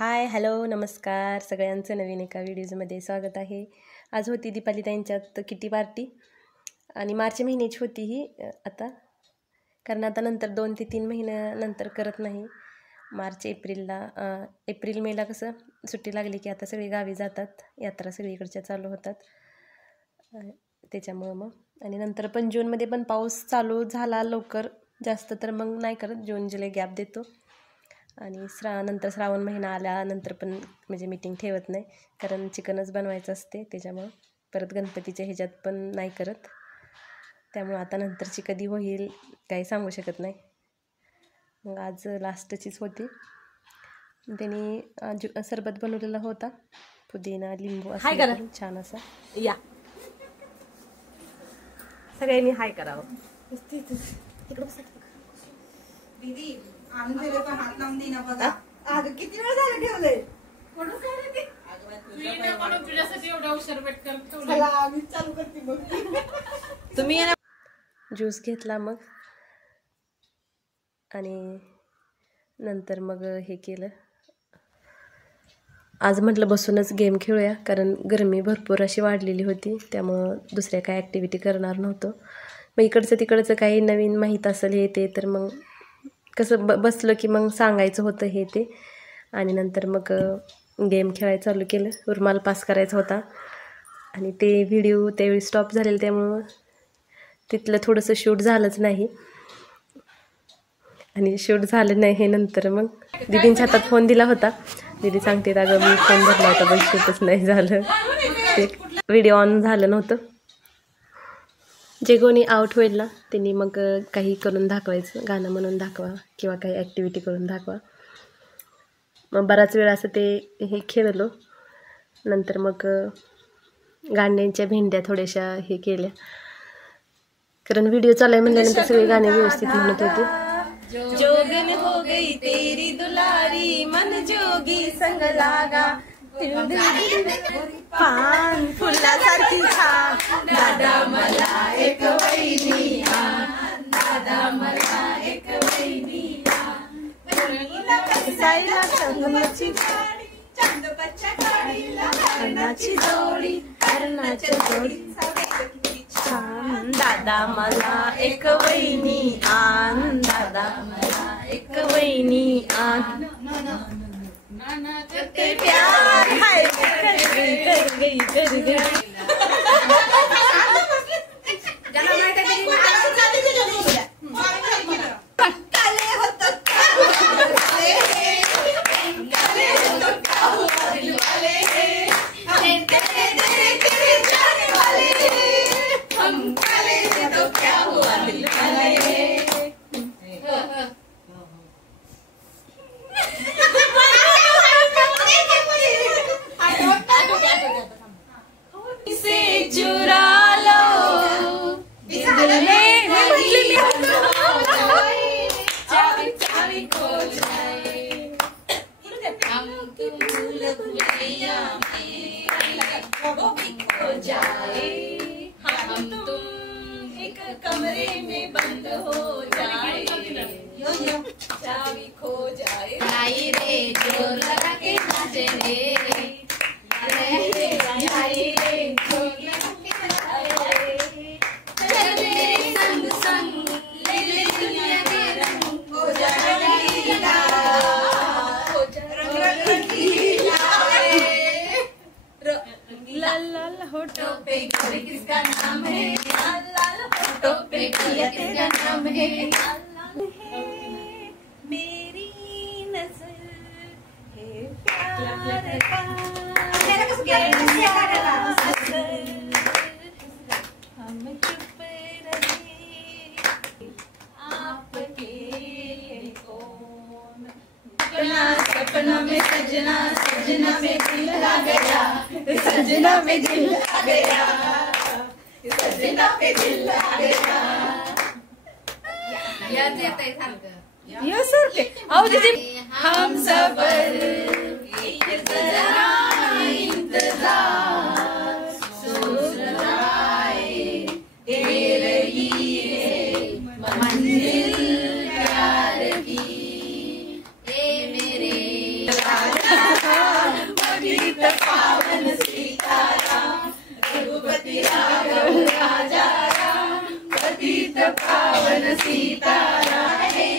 Hi hello नमस्कार सगळ्यांचं नवीन एका व्हिडिओमध्ये स्वागत आहे। आज होती दीपाली ताईंच्यात किटी पार्टी आणि मार्च महिन्याची होती ही आता, कारण आता नंतर 2 ते 3 महिन्यानंतर करत नाही। मार्च एप्रिल मेला कसं सुट्टी लागली की आता सगळे गावी जातात, यात्रा सगळीकडच्या चालू होतात त्याच्यामुळं मग। आणि नंतर पण जूनमध्ये पण पाऊस चालू झाला लवकर जास्त तर मग नाही करत, जून जुलै गॅप देतो। आणि नंतर श्रावण महिना आल्यानंतर पण म्हणजे मीटिंग ठेवत नाही, कारण चिकनच बनवायचं असते त्याच्यामुळं। परत गणपतीच्या ह्याच्यात पण नाही करत, त्यामुळं आता नंतरची कधी होईल काही सांगू शकत नाही। मग आज लास्टचीच होती, त्यांनी सरबत बनवलेला होता, पुदिना लिंबू असं छान असा। या सगळ्यांनी हाय करावं। दीदी आंधळे का हात लावून देना बघा। आज किती वेळ झाला ठेवलंय कोण काय ते तुझ्या म्हणून तुझ्यासाठी एवढा उशीर वेट करतो। चला आम्ही चालू करते मग। तुम्ही ज्यूस घेतला मग आणि नंतर मग हे केलं। आज म्हटलं बसूनच गेम खेळूया, कारण गरमी भरपूर अशी वाढलेली होती, त्यामुळं दुसऱ्या काय ॲक्टिव्हिटी करणार नव्हतं। मग इकडचं तिकडचं काही नवीन माहीत असेल हे ते तर मग कसं बसलं की मग सांगायचं होतं हे ते। आणि नंतर मग गेम खेळायला चालू केलं, रुमाल पास करायचा होता आणि ते व्हिडिओ त्यावेळी स्टॉप झालेलं, त्यामुळं तिथलं थोडंसं शूट झालंच नाही। आणि शूट झालं नाही हे नंतर मग दीदींच्या हातात फोन दिला होता, दीदी सांगते अगं मी फोन भरला होता पण शूटच नाही झालं, ते व्हिडिओ ऑन झालं नव्हतं। जे कोणी आउट होईल ना त्यांनी मग काही करून दाखवायचं, गाणं म्हणून दाखवा किंवा काही ॲक्टिव्हिटी करून दाखवा। मग बराच वेळ असं ते हे खेळलो, नंतर मग गाण्यांच्या भेंड्या थोड्याशा हे केल्या, कारण व्हिडिओ चालू आहे म्हणल्यानंतर सगळे गाणे व्यवस्थित म्हणत होते। जोगन हो गई तेरी दुलारी मन जोगी संग लागा, पान फुलासारखी छान दादा मला एक वहिनी आण, दादा मला एक वहिनी आण, साईला चंदनाची गाडी चांदोबाच्या गाडीला हरणाची जोडी, हरणाच्या जोडीचा छान दादा मला एक वहिनी आण, दादा मला एक वहिनी आण, नाना करते प्यार हाय कर गई कर गई। कमरे में बंद हो जाए, चाबी खो जाए, लाई रे जोर लगा के नाचे रे, लाई रे जोर लगा के नाचे रे, चल मेरे संग संग ले ले दुनिया के रंग, हो जाए रंगीला, हो जाए रंगीला, लाल लाल होठों पे घर किसका नाम है, लाल लाल होठों पे घर किसका नाम है, मेरी नजर है प्यार का, हम चुप रहे आपके कौन, सपना में सजना, सजना में दिल आ गया, सजना में दिल आ गया, सजना पे दिल आ गया। याद येतंय सारखं यो सारखे आओ दीदी हम सबर जरा इंतजार सोच रहे दे रही है मंजिल प्यार की, ए मेरे पुकारा है,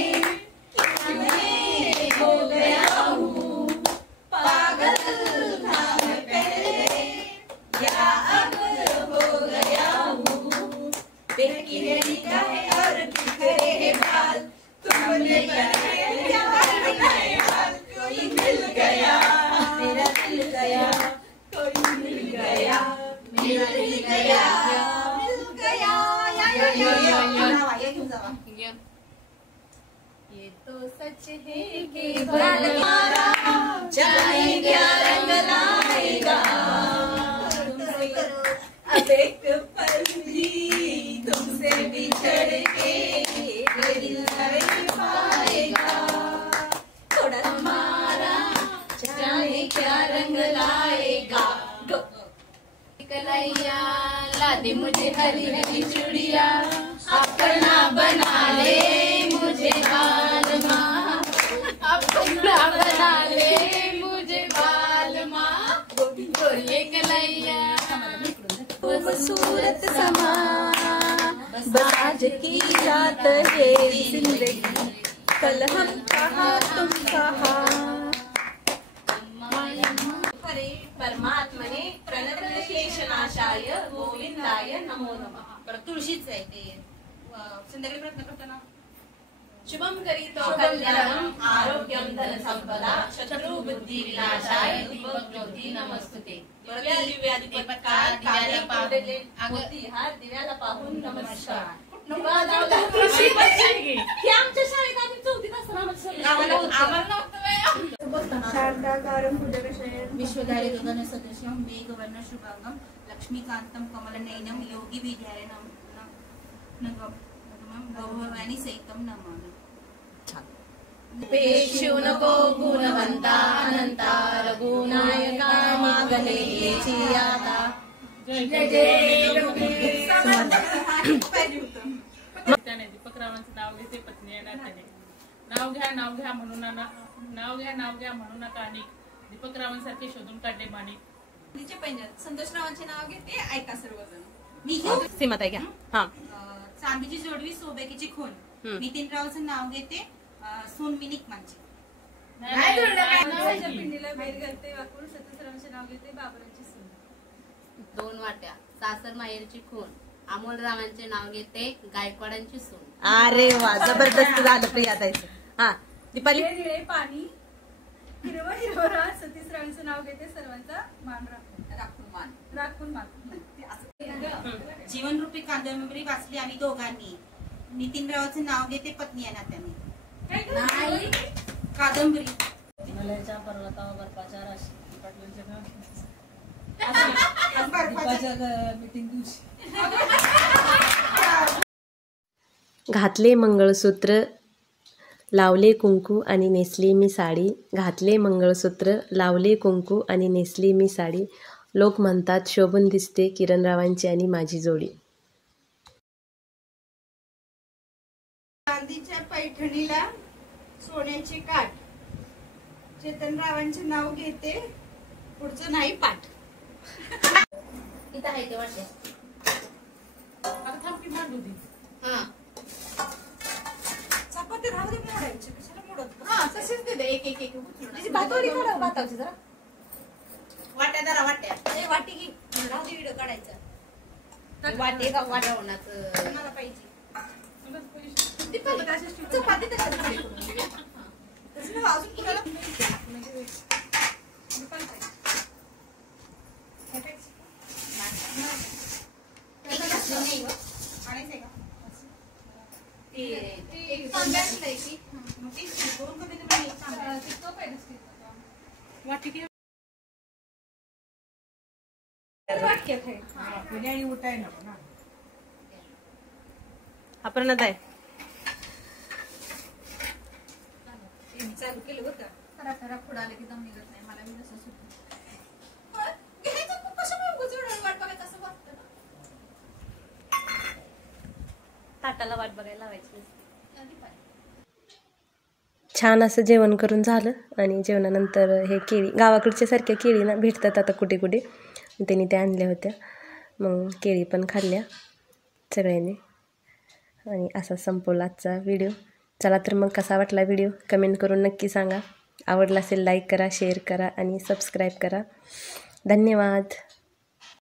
मैं हो गया हूँ पागल था मैं पहले, या अब हो गया हूँ बेकी निगाहें और बिखरे बाल, तुमने बनाया हाल, कोई मिल गया मेरा दिल गया, कोई मिल गया मेरा दिल गया, मिल गया ये तो सच है कि बाल मारा चाहे क्या रंग लाएगा, तुमसे करो अब एक पल भी तुमसे बिछड़ के कोई दिल नहीं पाएगा, थोड़ा मारा चाहे क्या रंग लाएगा, कलैया ला दे मुझे हरी हरी चूड़िया, अपना बना ले मुझे बाल माँ, अपना बना ले मुझे बाल माँ, बोलिए कलैया खूबसूरत समा, बस आज की रात है जिंदगी, कल हम कहाँ तुम कहाँ, हरे परमात्मने प्रणतक्लेशनाशाय गोविंदाय नमो नमः. परत तुळशीच आहे ते संध्याकाळी प्रयत्न करताना शुभम करीतो कल्याणम आरोग्यम धन संपदा शत्रु बुद्धी विनाशाय दीपक ज्योती नमस्तुते. दिव्या दीपकार दिव्याला पाहून दिव्याला पाहून नमस्कार. आमच्या शाळेत आम्ही चौथीत असताना शारदाकारं पूजविषयं विश्वधारितोदन सदस्यं मेघवर्ण शुभांगं लक्ष्मीकान्तं कमलनयनं योगी विद्यारण्यं गौरवाणी सहितं नमामि. पेशु नको गुणवंता अनंता रघुनायका मागणे येची आता. जय जय त्याने दीपकरावांचं नाव घेते पत्नी येणार त्याने नाव घ्या म्हणू नका अनेक दीपकरावांसारखे शोधून काढले माणिक. तिचे पैंजण संतोषरावांचे नाव घेते ऐका सर्वजण. मी सीमाताई घ्या. हा चांदीची जोडवी सोबेकीची खून. नितीनरावचं नाव घेते सून मिनिक माझी. पिंडीला बेर घालते वाकून सतसरावांचे नाव घेते बाबरांची सून. 2 वाट्या सासर माहेरची खून. अमोलरावांचे नाव घेते गायकवाडांची सून. अरे वा जबरदस्त झालं प्रियाताईचं. हा दीपाली निळे पाणी हिरवं हिरवं सतीशरावांचं नाव घेते सर्वांचा मान राखून मान. जीवनरूपी कादंबरी वाचली आम्ही दोघांनी. नितीनरावाचं नाव घेते पत्नी या नात्याने. कादंबरी हिमालयाच्या पर्वतावर बर्फाच्या राशी पाटलांच्या मीटिंग दिवशी घातले मंगळसूत्र लावले कुंकू आणि नेसली मी साडी. घातले मंगळसूत्र लावले कुंकू आणि नेसली मी साडी. लोक म्हणतात शोभून दिसते किरणरावांची आणि माझी जोडी. चांदीच्या पैठणीला सोन्याची काठ. चेतनरावांचे नाव घेते पुढचं नाही पाठ. इथं आहे ते वाटते. आता थांब की मांडू दे. हा चपाती राहू दे मोडायची कशाला मोडत. हा तशीच दे एक एक एक त्याची भातवडी काढा भाताची जरा. वाट्या जरा वाट्या अरे वाटी की राहू दे व्हिडिओ काढायचा. वाटे का वाटा होण्याचं मला पाहिजे. चपाती तसंच अजून कुणाला आणायचंय का आपण आहे चालू केलं बरं का. खरा फुडाले की दम निघत नाही. मला मी तसं सुटलं. वाट बघायचं असं वाटतं ना. ताटाला वाट बघायला लावायची. छान असं जेवण करून झालं आणि जेवणानंतर हे केळी गावाकडच्या सारख्या केळी ना भेटतात आता कुठे कुठे. त्यांनी त्या आणल्या होत्या. मग केळी पण खाल्ल्या सगळ्यांनी आणि असा संपवला आजचा व्हिडिओ. चला तर मग कसा वाटला व्हिडिओ कमेंट करून नक्की सांगा. आवडला असेल लाईक करा, शेअर करा आणि सबस्क्राईब करा. धन्यवाद.